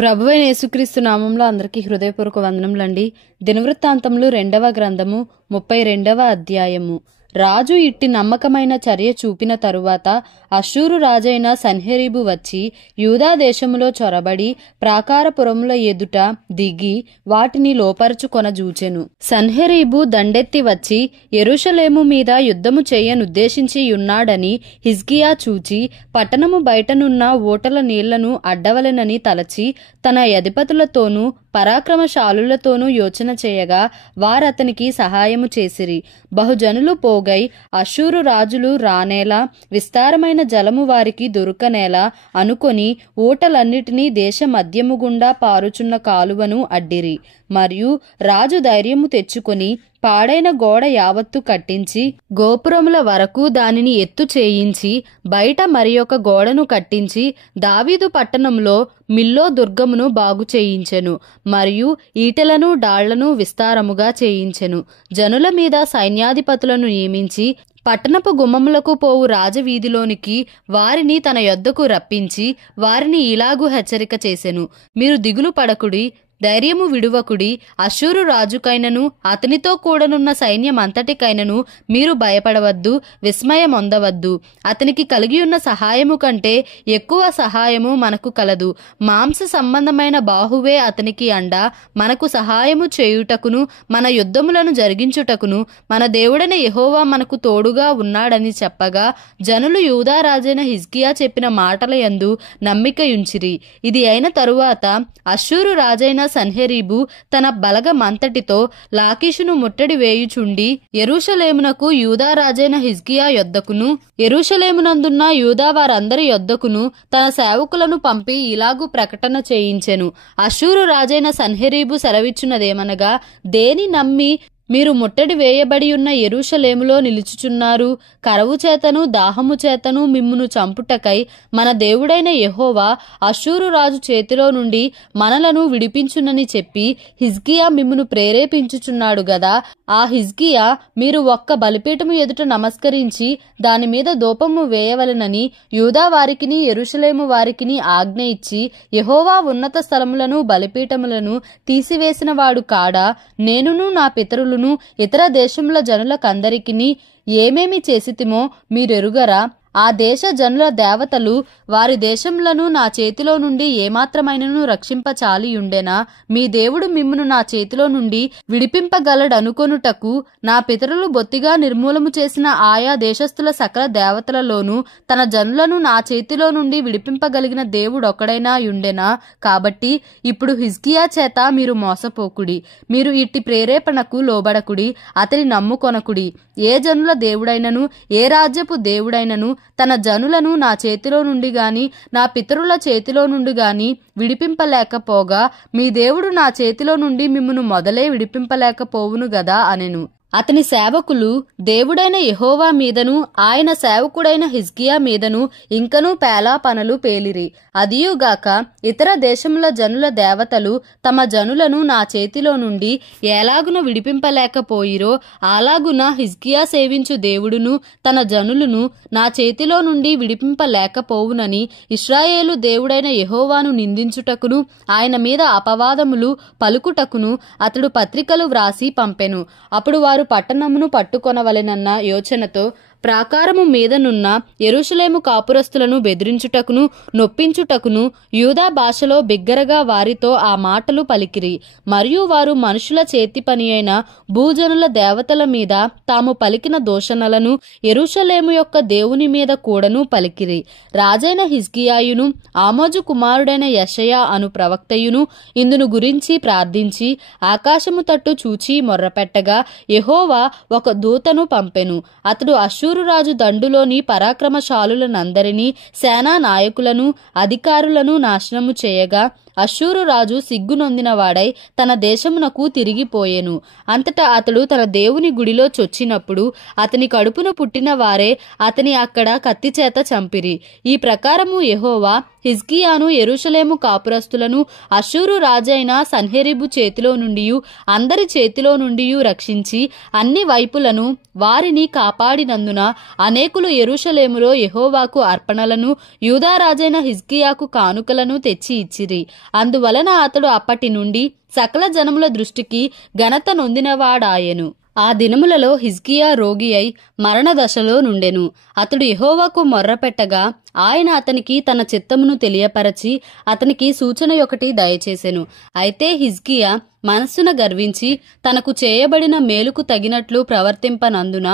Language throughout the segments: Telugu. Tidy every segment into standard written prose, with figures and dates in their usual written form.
ప్రభువైన యేసుక్రీస్తు నామంలో అందరికీ హృదయపూర్వక వందనములండి. దినవృత్తాంతములు 2వ గ్రంథము 32వ అధ్యాయము. రాజు ఇట్టి నమ్మకమైన చర్య చూపిన తరువాత అష్షూరు రాజైన సన్హెరీబు వచ్చి యూదా దేశములో చొరబడి ప్రాకారపురముల ఎదుట దిగి వాటిని లోపరుచుకొనజూచెను. సన్హెరీబు దండెత్తి వచ్చి యెరూషలేము మీద యుద్ధము చేయనుద్దేశించి యున్నాడని హిజ్కియా చూచి పట్టణము బయటనున్న ఊటల నీళ్లను అడ్డవలెనని తలచి తన అధిపతులతోనూ పరాక్రమశాలులతోనూ యోచన చేయగా వారతనికి సహాయము చేసిరి. బహుజనులు పోగై అష్షూరు రాజులు రానేలా విస్తారమైన జలము వారికి దొరకనేలా అనుకొని ఊటలన్నిటినీ దేశ మధ్యము గుండా పారుచున్న కాలువను అడ్డిరి. మరియు రాజు ధైర్యము తెచ్చుకొని పాడైన గోడ యావత్తు కట్టించి గోపురముల వరకు దానిని ఎత్తు చేయించి బయట మరి ఒక గోడను కట్టించి దావీదు పట్టణంలో మిల్లో దుర్గమును బాగు చేయించెను. మరియు ఈటెలను డాళ్లను విస్తారముగా చేయించెను. జనుల మీద సైన్యాధిపతులను నియమించి పట్టణపు గుమ్మములకు పోవు రాజవీధిలోనికి వారిని తన యొద్దకు రప్పించి వారిని ఇలాగు హెచ్చరిక చేసెను. మీరు దిగులు పడకుడి, ధైర్యము విడువకుడి. అష్షూరు రాజుకైనను అతనితో కూడనున్న సైన్యమంతటికైనను మీరు భయపడవద్దు, విస్మయమొందవద్దు. అతనికి కలిగియున్న సహాయము కంటే ఎక్కువ సహాయము మనకు కలదు. మాంస సంబంధమైన బాహువే అతనికి అండ. మనకు సహాయము చేయుటకును మన యుద్ధములను జరిగించుటకును మన దేవుడైన యెహోవా మనకు తోడుగా ఉన్నాడని చెప్పగా జనులు యూదా రాజైన హిజ్కియా చెప్పిన మాటల యందు నమ్మికయుంచిరి. ఇది అయిన తరువాత అష్షూరు రాజైన సన్హెరీబు తన బలగమంతటితో లాకీషును ముట్టడి వేయుచుండి యెరూషలేమునకు యూదా రాజైన హిజ్కియా యొద్దకును యెరూషలేమునందున్న యూదా వారందరి యొద్దకును తన సేవకులను పంపి ఇలాగు ప్రకటన చేయించెను. అష్షూరు రాజైన సన్హెరీబు సెలవిచ్చున్నదేమనగా, దేని నమ్మి మీరు ముట్టడి వేయబడి ఉన్న యెరూషలేములో నిలుచుచున్నారు? కరవు చేతను దాహము చేతను మిమ్మును చంపుటకై మన దేవుడైన యెహోవా అష్షూరు రాజు చేతిలో నుండి మనలను విడిపించునని చెప్పి హిజ్కియా మిమ్మును ప్రేరేపించుచున్నాడు గదా. ఆ హిజ్కియా మీరు ఒక్క బలిపీఠము ఎదుట నమస్కరించి దాని మీద ధూపము వేయవలెనని యూదా వారికిని యెరూషలేము వారికిని ఆజ్ఞ ఇచ్చి యెహోవా ఉన్నత స్థలములను బలిపీఠములను తీసివేసిన వాడు కాడా? నేనును నా పితరులు ఇతర దేశముల జనులకందరికిని ఏమేమి చేసితిమో మీరెరుగరా? ఆ దేశ జనుల దేవతలు వారి దేశములను నా చేతిలో నుండి ఏమాత్రమైనను రక్షింపచాలియుండెనా? మీ దేవుడు మిమ్మును నా చేతిలో నుండి విడిపింపగలడనుకొనుటకు నా పితరులు బొత్తిగా నిర్మూలము చేసిన ఆయా దేశస్థుల సకల దేవతలలోనూ తన జనులను నా చేతిలో నుండి విడిపింపగలిగిన దేవుడొకడైనా యుండెనా? కాబట్టి ఇప్పుడు హిజ్కియా చేత మీరు మోసపోకుడి, మీరు ఇట్టి ప్రేరేపణకు లోబడకుడి, అతని నమ్ముకొనకుడి. ఏ జనుల దేవుడైనను ఏ రాజ్యపు దేవుడైనను తన జనులను నా చేతిలో నుండి గాని నా పితరుల చేతిలో నుండి గాని విడిపింపలేకపోగా మీ దేవుడు నా చేతిలో నుండి మిమ్మును మొదలే విడిపింపలేకపోవును గదా అనెను. అతని సేవకులు దేవుడైన యెహోవా మీదను ఆయన సేవకుడైన హిజ్కియా మీదను ఇంకనూ పేలాపనలు పేలిరి. అదియుగాక ఇతర దేశముల జనుల దేవతలు తమ జనులను నా చేతిలో నుండి ఎలాగున విడిపింపలేకపోయిరో అలాగున హిజ్కియా సేవించు దేవుడును తన జనులను నా చేతిలో నుండి విడిపింపలేకపోవునని ఇశ్రాయేలు దేవుడైన యెహోవాను నిందించుటకును ఆయన మీద అపవాదములు పలుకుటకును అతడు పత్రికలు వ్రాసి పంపెను. అప్పుడు వారు పట్టణమును పట్టుకొనవలెనన్న యోచనతో ప్రాకారము మీదనున్న యెరూషలేము కాపురస్తులను బెదిరించుటకును నొప్పించుటకును యూదా భాషలో బిగ్గరగా వారితో ఆ మాటలు పలికిరి. మరియు వారు మనుషుల చేతి పని అయిన భూజనుల దేవతల మీద తాము పలికిన దూషణలను యెరూషలేము యొక్క దేవుని మీద కూడాను పలికిరి. రాజైన హిజ్కియాయును ఆమోజు కుమారుడైన యెషయా అను ప్రవక్తయును ఇందును గురించి ప్రార్థించి ఆకాశము తట్టు చూచి మొర్రపెట్టగా యెహోవా ఒక దూతను పంపెను. అతడు అష్షూరు రాజు దండులోని పరాక్రమశాలులనందరినీ సేనా నాయకులను అధికారులను నాశనము చేయగా అష్షూరు రాజు సిగ్గునొందినవాడై తన దేశమునకు తిరిగిపోయెను. అంతటా అతడు తన దేవుని గుడిలో చొచ్చినప్పుడు అతని కడుపున పుట్టిన వారే అతని అక్కడ కత్తిచేత చంపిరి. ఈ ప్రకారము యెహోవా హిజ్కియాను యెరూషలేము కాపురస్తులను అష్షూరు రాజైన సన్హెరీబు చేతిలో నుండి అందరి చేతిలో నుండి రక్షించి అన్ని వైపులను వారిని కాపాడినందున అనేకులు యెరూషలేములో యెహోవాకు అర్పణలను యూదా రాజైన హిజ్కియాకు కానుకలను తెచ్చి ఇచ్చిరి. అందువలన అతడు అప్పటి నుండి సకల జనముల దృష్టికి ఘనత నొందినవాడాయెను. ఆ దినములలో హిజ్కియా రోగి అయి మరణదశలో నుండెను. అతడు యెహోవాకు మొర్రపెట్టగా ఆయన అతనికి తన చిత్తమును తెలియపరచి అతనికి సూచన ఒకటి దయచేసెను. అయితే హిజ్కియా మనస్సున గర్వించి తనకు చేయబడిన మేలుకు తగినట్లు ప్రవర్తింపనందున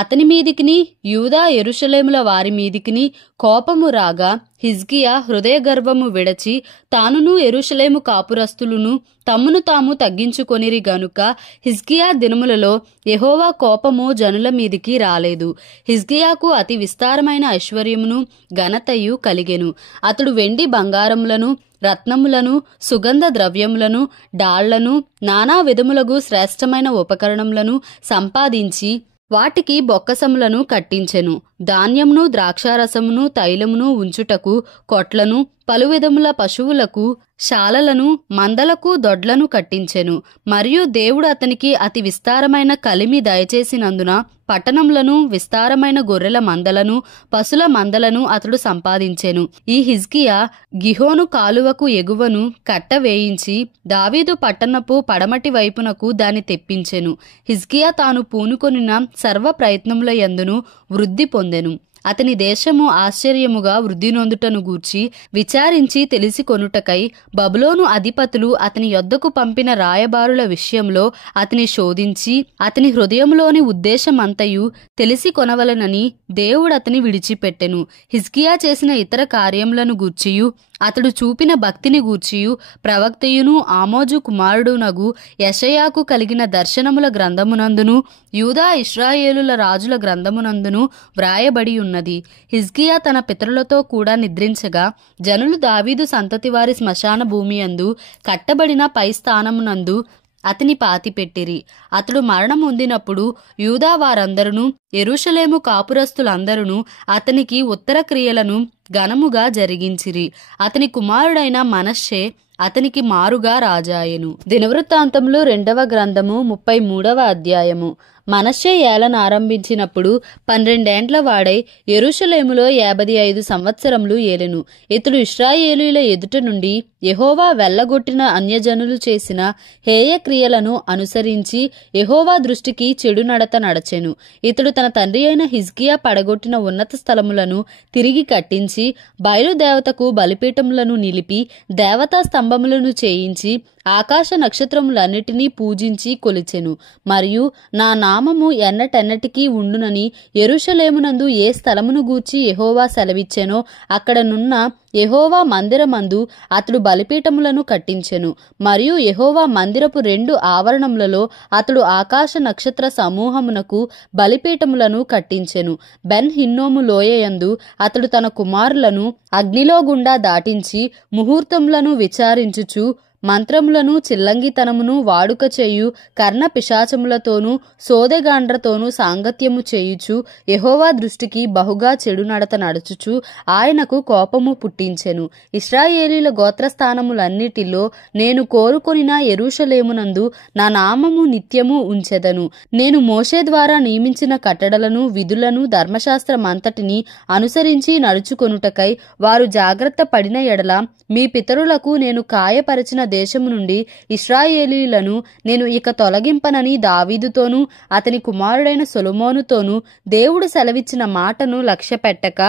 అతని మీదికిని యూదా యెరూషలేముల వారి మీదికిని కోపము రాగా హిజ్కియా హృదయ గర్వము విడచి తానును యెరూషలేము కాపురస్తులును తమ్మును తాము తగ్గించుకొనిరి గనుక హిజ్కియా దినములలో యెహోవా కోపము జనుల మీదికి రాలేదు. హిజ్కియాకు అతి విస్తారమైన ఐశ్వర్యమును ఘనతయు కలిగెను. అతడు వెండి బంగారములను రత్నములను సుగంధ ద్రవ్యములను డాళ్లను నానా విధములగు శ్రేష్టమైన ఉపకరణములను సంపాదించి వాటికి బొక్కసములను కట్టించెను. ధాన్యమును ద్రాక్షారసమును తైలమును ఉంచుటకు కొట్లను పలు విధముల పశువులకు శాలలను మందలకు దొడ్లను కట్టించెను. మరియు దేవుడు అతనికి అతి విస్తారమైన కలిమి దయచేసినందున పట్టణములను విస్తారమైన గొర్రెల మందలను పశుల మందలను అతడు సంపాదించెను. ఈ హిజ్కియా గిహోను కాలువకు ఎగువను కట్ట వేయించి దావీదు పట్టణపు పడమటి వైపునకు దాన్ని తెప్పించెను. హిజ్కియా తాను పూనుకొనిన సర్వ ప్రయత్నముల యందును వృద్ధి పొందెను. అతని దేశము ఆశ్చర్యముగా వృద్ధి నొందుటను గూర్చి విచారించి తెలిసి కొనుటకై బబులోను అధిపతులు అతని యొద్దకు పంపిన రాయబారుల విషయంలో అతని శోధించి అతని హృదయములోని ఉద్దేశమంతయు తెలిసి కొనవలనని దేవుడు అతని విడిచిపెట్టెను. హిజ్కియా చేసిన ఇతర కార్యములను గూర్చియు అతడు చూపిన భక్తిని గూర్చియు ప్రవక్తయును ఆమోజు కుమారుడునగు యెషయాకు కలిగిన దర్శనముల గ్రంథమునందును యూదా ఇశ్రాయేలుల రాజుల గ్రంథమునందును వ్రాయబడి ఉన్నది. హిజ్కియా తన పితరులతో కూడా నిద్రించగా జనులు దావీదు సంతతి వారి శ్మశాన భూమి యందు కట్టబడిన పై స్థానమునందు అతని పాతిపెట్టిరి. అతడు మరణం పొందినప్పుడు యూదా వారందరూ యెరూషలేము కాపురస్తులందరూ అతనికి ఉత్తర క్రియలను ఘనముగా జరిగించిరి. అతని కుమారుడైన మనష్షే అతనికి మారుగా రాజాయెను. దినవృత్తాంతములు 2వ గ్రంథము 33వ అధ్యాయము. మనష్షే ఏలన ఆరంభించినప్పుడు 12 ఏండ్ల వాడై యెరూషలేములో 55 సంవత్సరములు ఏలెను. ఇతడు ఇశ్రాయేలీయుల ఎదుట నుండి యెహోవా వెళ్లగొట్టిన అన్యజనులు చేసిన హేయ క్రియలను అనుసరించి యెహోవా దృష్టికి చెడు నడత నడచెను. ఇతడు తన తండ్రి అయిన హిజ్కియా పడగొట్టిన ఉన్నత స్థలములను తిరిగి కట్టించి బయలుదేవతకు బలిపీఠములను నిలిపి దేవతా స్తంభములను చేయించి ఆకాశ నక్షత్రములన్నిటినీ పూజించి కొలిచెను. మరియు నా నామము ఎన్నటెన్నటికీ ఉండునని యెరూషలేమునందు ఏ స్థలమును గూర్చి యెహోవా సెలవిచ్చెనో అక్కడనున్న యెహోవా మందిరమందు అతడు బలిపీఠములను కట్టించెను. మరియు యెహోవా మందిరపు 2 ఆవరణములలో అతడు ఆకాశ నక్షత్ర సమూహమునకు బలిపీఠములను కట్టించెను. బెన్ హిన్నోము లోయయందు అతడు తన కుమారులను అగ్నిలో గుండా దాటించి ముహూర్తములను విచారించుచు మంత్రములను చిల్లంగితనమును వాడుక చేయు కర్ణ పిశాచములతోనూ సోదెగాండ్రతోనూ సాంగత్యము చేయుచు యెహోవా దృష్టికి బహుగా చెడు నడత నడుచుచు ఆయనకు కోపము పుట్టించెను. ఇశ్రాయేలీల గోత్రస్థానములన్నిటిలో నేను కోరుకొనిన యెరూషలేమునందు నా నామము నిత్యము ఉంచెదను. నేను మోషే ద్వారా నియమించిన కట్టడలను విధులను ధర్మశాస్త్రమంతటిని అనుసరించి నడుచుకొనుటకై వారు జాగ్రత్త పడిన ఎడల మీ పితరులకు నేను కాయపరచిన దేశము నుండి ఇశ్రాయేలీయులను నేను ఇక తొలగింపనని దావీదుతోనూ అతని కుమారుడైన సొలొమోనుతోనూ దేవుడు సెలవిచ్చిన మాటను లక్ష్యపెట్టక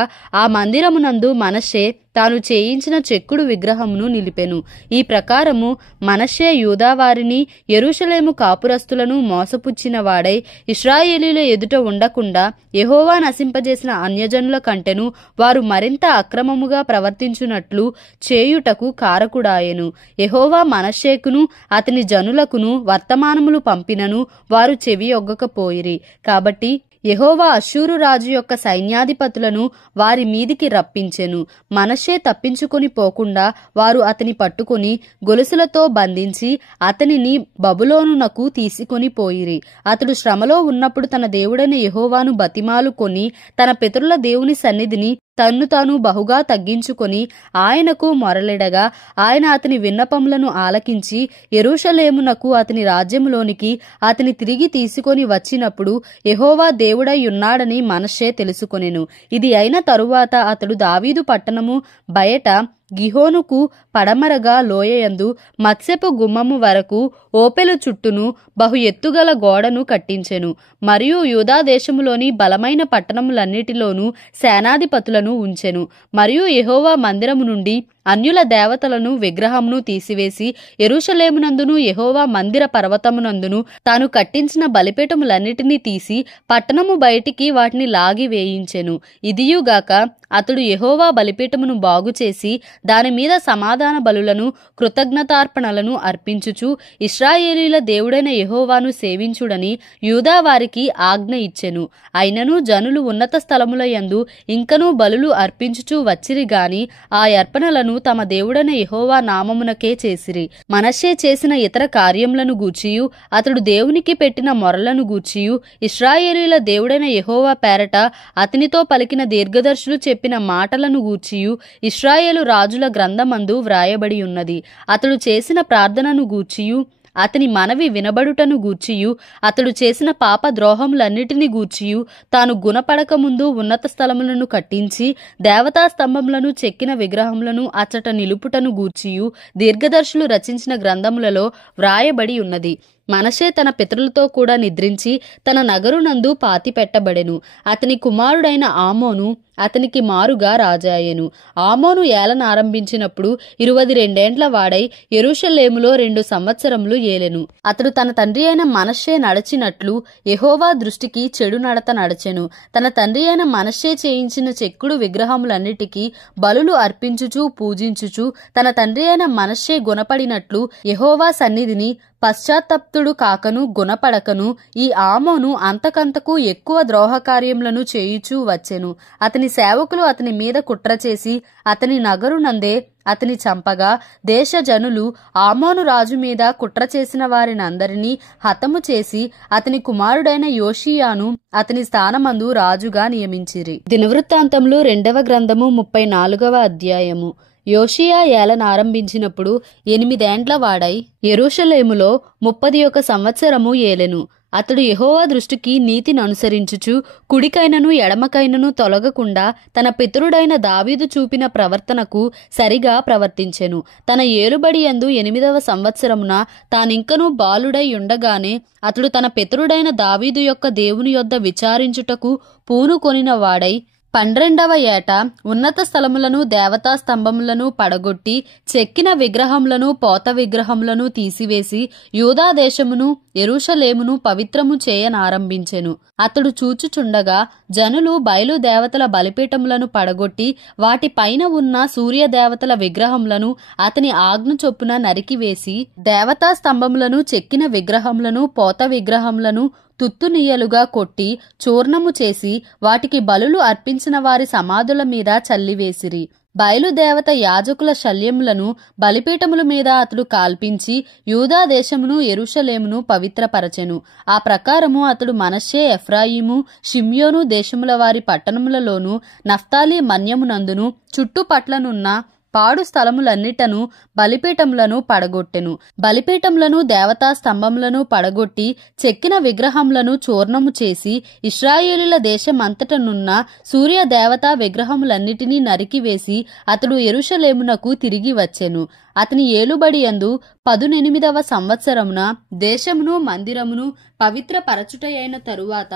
ఆ మందిరమునందు మనష్షే తాను చేయించిన చెక్కుడు విగ్రహమును నిలిపెను. ఈ ప్రకారము మనష్షే యూదావారిని యెరూషలేము కాపురస్తులను మోసపుచ్చిన వాడై ఇశ్రాయేలీయుల ఎదుట ఉండకుండా యెహోవా నశింపజేసిన అన్యజనుల కంటెను వారు మరింత అక్రమముగా ప్రవర్తించున్నట్లు చేయుటకు కారకుడాయెను. యెహోవా మనష్షేకును అతని జనులకును వర్తమానములు పంపినను వారు చెవియొగ్గకపోయిరి. కాబట్టి యెహోవా అష్షూరు రాజు యొక్క సైన్యాధిపతులను వారి మీదికి రప్పించెను. మనష్షే తప్పించుకొని పోకుండా వారు అతని పట్టుకొని గొలుసులతో బంధించి అతనిని బబులోనునకు తీసుకొని పోయిరి. అతడు శ్రమలో ఉన్నప్పుడు తన దేవుడైన యెహోవాను బతిమాలుకొని తన పితరుల దేవుని సన్నిధిని తన్ను తాను బహుగా తగ్గించుకొని ఆయనకు మొరలిడగా ఆయన అతని విన్నపములను ఆలకించి యెరూషలేమునకు అతని రాజ్యములోనికి అతని తిరిగి తీసుకొని వచ్చినప్పుడు యెహోవా దేవుడై ఉన్నాడని మనష్షే తెలుసుకొనెను. ఇది అయిన తరువాత అతడు దావీదు పట్టణము బయట గిహోనుకు పడమరగా లోయయందు మత్స్యపు గుమ్మము వరకు ఓపెలు చుట్టూను బహు ఎత్తుగల గోడను కట్టించెను. మరియు యూదా దేశములోని బలమైన పట్టణములన్నిటిలోనూ సేనాధిపతులను ఉంచెను. మరియు యెహోవా మందిరము నుండి అన్యుల దేవతలను విగ్రహమును తీసివేసి యెరూషలేమునందును యెహోవా మందిర పర్వతమునందును తాను కట్టించిన బలిపీఠములన్నిటినీ తీసి పట్టణము బయటికి వాటిని లాగి వేయించెను. ఇదియుగాక అతడు యెహోవా బలిపీఠమును బాగుచేసి దానిమీద సమాధాన బలులను కృతజ్ఞతార్పణలను అర్పించుచు ఇశ్రాయేలీల దేవుడైన యెహోవాను సేవించుడని యూదా వారికి ఆజ్ఞ ఇచ్చెను. అయినను జనులు ఉన్నత స్థలముల యందు ఇంకనూ బలులు అర్పించుచు వచ్చిరి గాని ఆ అర్పణలను తమ దేవుడైన యెహోవా నామమునకే చేసిరి. మనష్షే చేసిన ఇతర కార్యములను గూర్చియు అతడు దేవునికి పెట్టిన మొరలను గూర్చియు ఇశ్రాయేలీల దేవుడైన యెహోవా పేరట అతనితో పలికిన దీర్ఘదర్శులు చెప్పిన మాటలను గూర్చియు ఇశ్రాయేలు రాజుల గ్రంథమందు వ్రాయబడి ఉన్నది. అతడు చేసిన ప్రార్థనను గూర్చియు అతని మనవి వినబడుటను గూర్చియు అతడు చేసిన పాప ద్రోహములన్నిటిని గూర్చియు తాను గుణపడక ముందు ఉన్నత స్థలములను కట్టించి దేవతా స్తంభములను చెక్కిన విగ్రహములను అచ్చట నిలుపుటను గూర్చియు దీర్ఘదర్శులు రచించిన గ్రంథములలో వ్రాయబడి ఉన్నది. మనష్షే తన పితరులతో కూడా నిద్రించి తన నగరునందు పాతిపెట్టబడెను. అతని కుమారుడైన ఆమోను అతనికి మారుగా రాజాయెను. ఆమోను ఏలనారంభించినప్పుడు 22 వాడై యెరూషలేములో 2 సంవత్సరములు ఏలెను. అతడు తన తండ్రి అయిన మనష్షే నడచినట్లు యెహోవా దృష్టికి చెడు నడత నడచెను. తన తండ్రి అయిన మనష్షే చేయించిన చెక్కుడు విగ్రహములన్నిటికీ బలులు అర్పించుచు పూజించుచు తన తండ్రి అయిన మనష్షే గుణపడినట్లు యెహోవా సన్నిధిని పశ్చాత్తప్తుడు కాకను గుణపడకను ఈ ఆమోను అంతకంతకు ఎక్కువ ద్రోహకార్యములను చేయుచూ వచ్చెను. అతని సేవకులు అతని మీద కుట్ర చేసి అతని నగరునందే అతని చంపగా దేశ జనులు ఆమోను రాజు మీద కుట్ర చేసిన వారినందరినీ హతము చేసి అతని కుమారుడైన యోషియాను అతని స్థానమందు రాజుగా నియమించిరి. దినవృత్తాంతములు 2వ గ్రంథము 34వ అధ్యాయము. యోషియా ఏలనారంభించినప్పుడు 8 వాడై యెరూషలేములో 31 సంవత్సరము ఏలెను. అతడు యెహోవా దృష్టికి నీతిని అనుసరించుచు కుడికైనను ఎడమకైనను తొలగకుండా తన పితరుడైన దావీదు చూపిన ప్రవర్తనకు సరిగా ప్రవర్తించెను. తన ఏలుబడి యందు 8వ సంవత్సరమున తానింకనూ బాలుడై ఉండగానే అతడు తన పితరుడైన దావీదు యొక్క దేవుని యొద్ద విచారించుటకు పూనుకొనిన వాడై 12వ ఏట ఉన్నత స్థలములను దేవతా స్తంభములను పడగొట్టి చెక్కిన విగ్రహములను పోత విగ్రహములను తీసివేసి యూదా దేశమును యెరూషలేమును పవిత్రము చేయనారంభించెను. అతడు చూచుచుండగా జనులు బయలుదేవతల బలిపీఠములను పడగొట్టి వాటి పైన ఉన్న సూర్యదేవతల విగ్రహములను అతని ఆజ్ఞ చొప్పున నరికివేసి దేవతా స్తంభములను చెక్కిన విగ్రహములను పోత విగ్రహములను తుత్తునియలుగా కొట్టి చూర్ణము చేసి వాటికి బలులు అర్పించిన వారి సమాధుల మీద చల్లివేసిరి. బయలుదేవత యాజకుల శల్యములను బలిపీఠముల మీద అతడు కాల్పించి యూదా దేశమును యెరూషలేమును పవిత్రపరచెను. ఆ ప్రకారము అతడు మనష్షే ఎఫ్రాయిము షిమ్యోను దేశముల వారి పట్టణములలోను నఫ్తాలి మన్యమునందును చుట్టుపట్లనున్న పాడు స్థలములన్నిటను బలిపీఠములను పడగొట్టెను. బలిపీఠములను దేవతా స్తంభములను పడగొట్టి చెక్కిన విగ్రహములను చూర్ణము చేసి ఇశ్రాయేలీల దేశమంతటనున్న సూర్య దేవతా విగ్రహములన్నిటినీ నరికివేసి అతడు యెరూషలేమునకు తిరిగి వచ్చెను. అతని ఏలుబడి యందు 18వ సంవత్సరమున దేశమును మందిరమును పవిత్ర పరచుటయైన తరువాత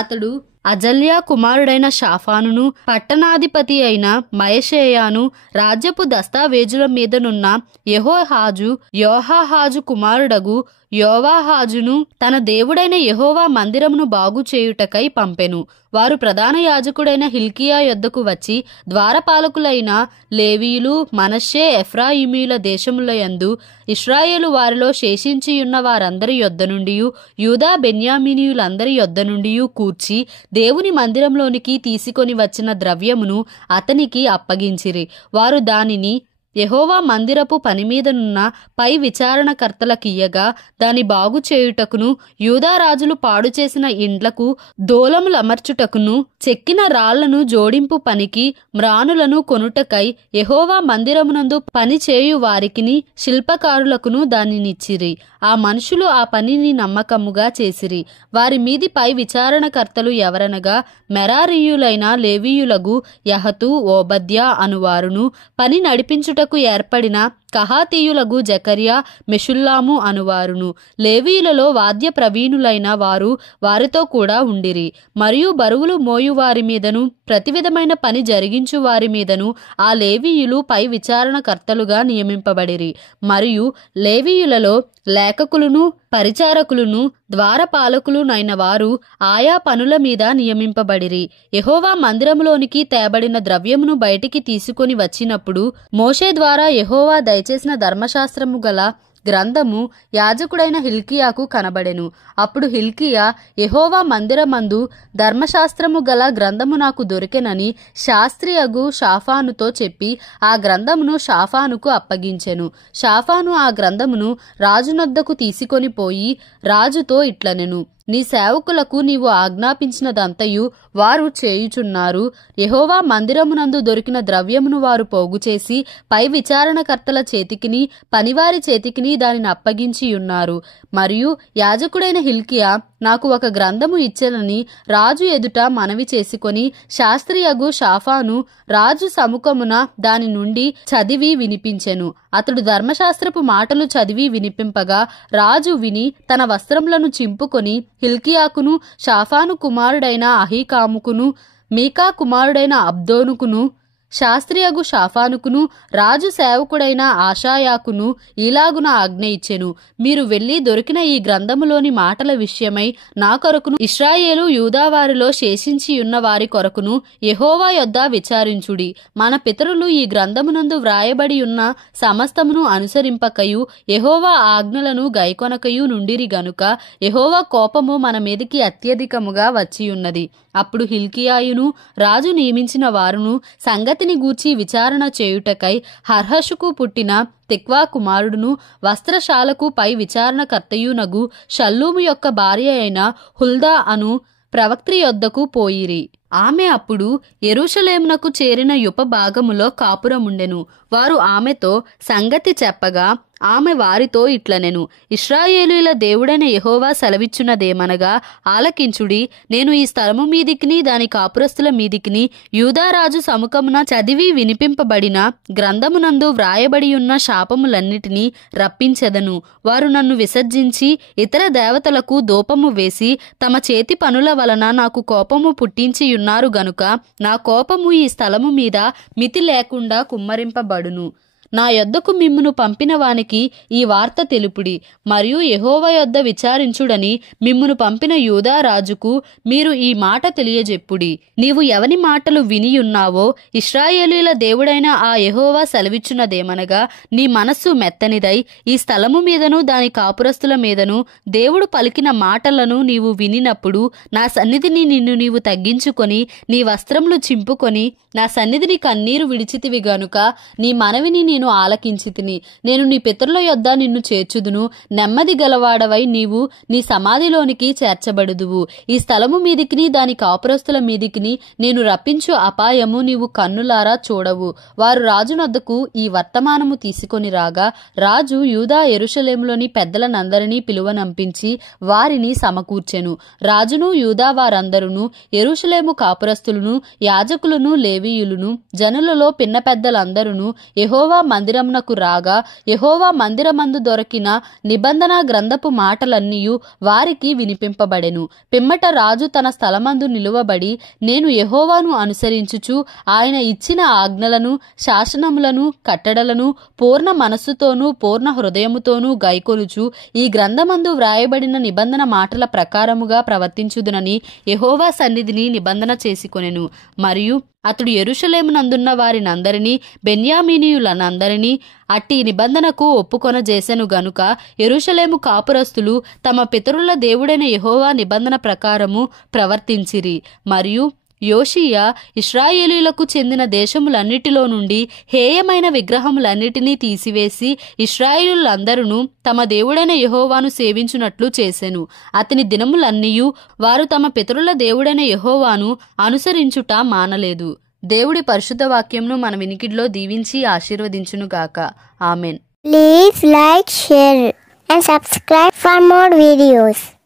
అతడు అజల్యా కుమారుడైన షాఫానును పట్టణాధిపతి అయిన మయషేయాను రాజ్యపు దస్తావేజుల మీదనున్న యోహాహాజు కుమారుడగు యోవాహాజును తన దేవుడైన యెహోవా మందిరమును బాగు చేయుటకై పంపెను. వారు ప్రధాన యాజకుడైన హిల్కియా యొద్దకు వచ్చి ద్వారపాలకులైన లేవీయులు మనష్షే ఎఫ్రాయిమీల దేశములయందు ఇశ్రాయేలు వారిలో శేషించియున్న వారందరి యొద్ద నుండి యూదా బెన్యామీనీయులందరి యొద్ద నుండి కూర్చి దేవుని మందిరంలోనికి తీసుకొని వచ్చిన ద్రవ్యమును అతనికి అప్పగించిరి. వారు దానిని యెహోవా మందిరపు పనిమీదనున్న పై విచారణకర్తలకియ్యగా దాని బాగు చేయుటకును యూదారాజులు పాడు చేసిన ఇండ్లకు దోలములమర్చుటకును చెక్కిన రాళ్లను జోడింపు పనికి మ్రానులను కొనుటకై యెహోవా మందిరమునందు పని చేయు వారికిని శిల్పకారులకును దానినిచ్చిరి. ఆ మనుషులు ఆ పనిని నమ్మకముగా చేసిరి. వారి మీది పై విచారణకర్తలు ఎవరనగా మెరారీయులైన లేవీయులగు యహతు, ఓబద్యా అనువారును, పని నడిపించుటకు ఏర్పడిన కహాతీయులగు జకర్యా, మెషుల్లాము అనువారును. లేవీయులలో వాద్య ప్రవీణులైన వారు వారితో కూడా ఉండిరి. మరియు బరువులు మోయు వారి మీదను ప్రతి విధమైన పని జరిగించు వారి మీదను ఆ లేవీయులు పై విచారణకర్తలుగా నియమింపబడిరి. మరియు లేవీయులలో లేఖకులను, పరిచారకులను, ద్వారపాలకులునైన వారు ఆయా పనుల మీద నియమింపబడిరి. యెహోవా మందిరములోనికి తేబడిన ద్రవ్యమును బయటికి తీసుకొని వచ్చినప్పుడు మోషే ద్వారా యెహోవా దయచేసిన ధర్మశాస్త్రము గల గ్రంథము యాజకుడైన హిల్కియాకు కనబడెను. అప్పుడు హిల్కియా, యెహోవా మందిరమందు ధర్మశాస్త్రము గల గ్రంథము నాకు దొరికెనని శాస్త్రియగు షాఫానుతో చెప్పి ఆ గ్రంథమును షాఫానుకు అప్పగించెను. షాఫాను ఆ గ్రంథమును రాజునొద్దకు తీసుకొని పోయి రాజుతో ఇట్లనెను, నీ సేవకులకు నీవు ఆజ్ఞాపించినదంతయు వారు చేయుచున్నారు. యెహోవా మందిరమునందు దొరికిన ద్రవ్యమును వారు పోగుచేసి పై విచారణకర్తల చేతికిని పనివారి చేతికిని దానిని అప్పగించియున్నారు. మరియు యాజకుడైన హిల్కియా నాకు ఒక గ్రంథము ఇచ్చెనని రాజు ఎదుట మనవి చేసుకొని శాస్త్రియగు షాఫాను రాజు సముఖమున దాని నుండి చదివి వినిపించెను. అతడు ధర్మశాస్త్రపు మాటలు చదివి వినిపింపగా రాజు విని తన వస్త్రములను చింపుకొని హిల్కియాకును, షాఫాను కుమారుడైన అహీకాముకును, మీకా కుమారుడైన అబ్దోనుకును, శాస్త్రియగు షాఫానుకును, రాజు సేవకుడైన ఆషాయాకును ఇలాగున ఆజ్ఞ ఇచ్చెను, మీరు వెళ్లి దొరికిన ఈ గ్రంథములోని మాటల విషయమై నా కొరకును ఇశ్రాయేలు యూదావారిలో శేషించియున్న వారి కొరకును యెహోవా యొద్ద విచారించుడి. మన పితరులు ఈ గ్రంథమునందు వ్రాయబడి ఉన్న సమస్తమును అనుసరింపకయు యెహోవా ఆజ్ఞలను గైకొనకయు నుండిరి గనుక యెహోవా కోపము మన మీదికి అత్యధికముగా వచ్చియున్నది. అప్పుడు హిల్కియాయును రాజు నియమించిన వారును సంగతిని గూర్చి విచారణ చేయుటకై హర్హషుకు పుట్టిన తెక్వా కుమారుడును వస్త్రశాలకు పై విచారణకర్తయునగు షల్లూము యొక్క భార్య అయిన హుల్దా అను ప్రవక్త్రి యొద్దకు పోయిరి. ఆమె అప్పుడు యెరూషలేమునకు చేరిన యుపభాగములో కాపురముండెను. వారు ఆమెతో సంగతి చెప్పగా ఆమె వారితో ఇట్లనెను, ఇశ్రాయేలీయుల దేవుడైన యెహోవా సెలవిచ్చున్నదేమనగా, ఆలకించుడి. నేను ఈ స్థలము మీదికిని దాని కాపురస్తుల మీదికిని యూదారాజు సముఖమున చదివి వినిపింపబడిన గ్రంథమునందు వ్రాయబడియున్న శాపములన్నిటినీ రప్పించెదను. వారు నన్ను విసర్జించి ఇతర దేవతలకు దూపము వేసి తమ చేతి పనుల వలన నాకు కోపము పుట్టించియున్నారు గనుక నా కోపము ఈ స్థలము మీద మితి లేకుండా కుమ్మరింపబడును. నా యొద్దకు మిమ్మును పంపిన వానికి ఈ వార్త తెలుపుడి. మరియు యెహోవా యొద్ద విచారించుడని మిమ్మును పంపిన యూదా రాజుకు మీరు ఈ మాట తెలియజెప్పుడి. నీవు ఎవని మాటలు వినియున్నావో ఇశ్రాయేలీయుల దేవుడైన ఆ యెహోవా సెలవిచ్చున్నదేమనగా, నీ మనస్సు మెత్తనిదై ఈ స్థలము మీదను దాని కాపురస్తుల మీదను దేవుడు పలికిన మాటలను నీవు వినినప్పుడు నా సన్నిధిని నిన్ను నీవు తగ్గించుకొని నీ వస్త్రములు చింపుకొని నా సన్నిధిని కన్నీరు విడిచితివి గనుక నీ మనవిని నేను ఆలకించితిని. నేను నీ పితరుల యొద్ద నిన్ను చేర్చుదును. నెమ్మది గలవాడవై నీవు నీ సమాధిలోనికి చేర్చబడుదువు. ఈ స్థలము మీదికిని దాని కాపురస్తుల మీదికిని నేను రప్పించు అపాయము నీవు కన్నులారా చూడవు. వారు రాజునొద్దకు ఈ వర్తమానము తీసుకొని రాగా రాజు యూదా యెరూషలేములోని పెద్దలనందరినీ పిలువనంపించి వారిని సమకూర్చెను. రాజును యూదా వారందరును యెరూషలేము కాపురస్తులను యాజకులను లేవీయులను జనులలో పిన్న పెద్దలందరూ యెహోవా మందిరమునకు రాగా యెహోవా మందిరమందు దొరికిన నిబంధన గ్రంథపు మాటలన్నీయు వారికి వినిపింపబడెను. పిమ్మట రాజు తన స్థలమందు నిలువబడి నేను యెహోవాను అనుసరించుచు ఆయన ఇచ్చిన ఆజ్ఞలను శాసనములను కట్టడలను పూర్ణ మనస్సుతోనూ పూర్ణ హృదయముతోనూ గైకొనుచు ఈ గ్రంథమందు వ్రాయబడిన నిబంధన మాటల ప్రకారముగా ప్రవర్తించుదునని యెహోవా సన్నిధిని నిబంధన చేసుకొనెను. మరియు అతడు యెరూషలేమునందున్న వారినందరినీ బెన్యామీనీయులనందరినీ అట్టి నిబంధనకు ఒప్పుకొనజేసెను గనుక యెరూషలేము కాపురస్తులు తమ పితరుల దేవుడైన యెహోవా నిబంధన ప్రకారము ప్రవర్తించిరి. మరియు యోషియా ఇశ్రాయేలీయులకు చెందిన దేశములన్నిటిలో నుండి హేయమైన విగ్రహములన్నిటినీ తీసివేసి ఇశ్రాయేలీయులందరూ తమ దేవుడైన యెహోవాను సేవించునట్లు చేసెను. అతని దినములన్నీయు వారు తమ పితరుల దేవుడైన యెహోవాను అనుసరించుట మానలేదు. దేవుడి పరిశుద్ధ వాక్యంను మన వినికిడిలో దీవించి ఆశీర్వదించునుగాక. Amen. Please like, share and subscribe for more videos.